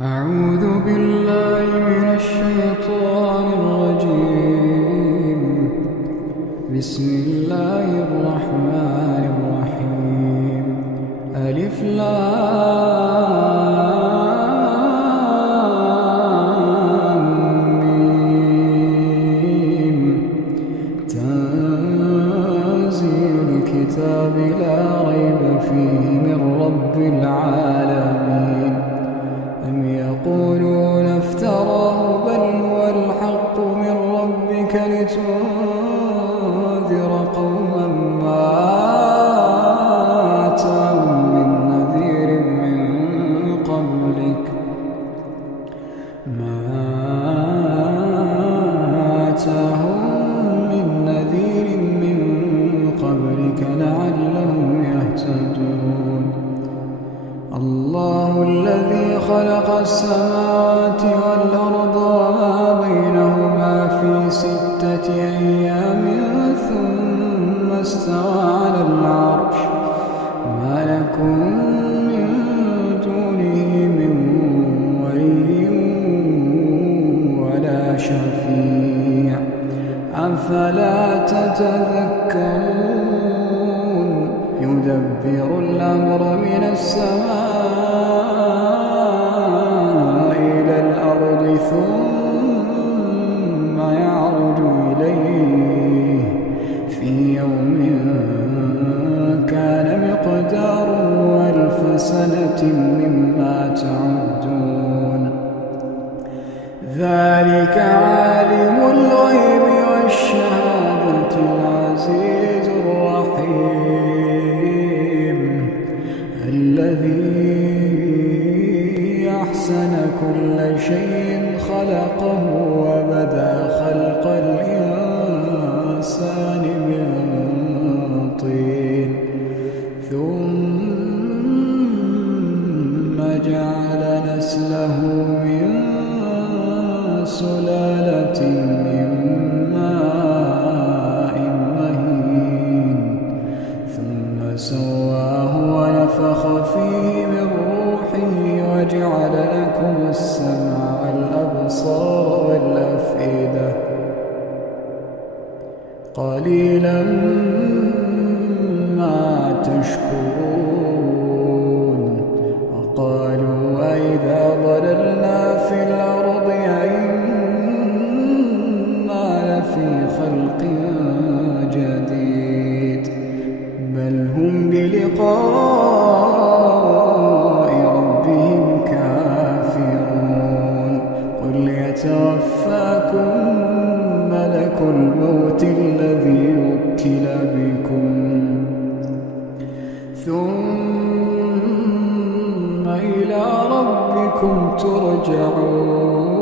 أعوذ بالله من الشيطان الرجيم. بسم الله الرحمن الرحيم. ألف لام ميم. تنزيل الكتاب لا ريب فيه من رب العالمين. أم يقولون افتراه بل هو الحق من ربك لتنذر قوما ما آتاهم من نذير من قبلك لعلهم يهتدون. الله الذي خلق السماوات والأرض وما بينهما في 6 أيام ثم استوى على العرش. ما لكم من دونه من ولي ولا شفيع أفلا تتذكرون. يدبر الأمر من السماء إلى الأرض ثم يعرج إليه في يوم كان مقداره 1000 سنة مما تعدون. ذلك عالم الغيب والشهادة العزيز الرحيم الذي أحسن كل شيء خلقه وبدأ خلق الإنسان من طين ثم جعل نسله من سلالة من ماء مهين ثم سواه ونفخ فيه من روحه وجعل لكم السمع والأبصار والأفئدة قليلا ما تشكرون. وقالوا أئذا ضللنا في الأرض أئنا لفي خلق جديد بل هم بلقاء ربهم كافرون. قل يتوفاكم ملك الموت الذي وكل بكم ثم إلى ربكم ترجعون.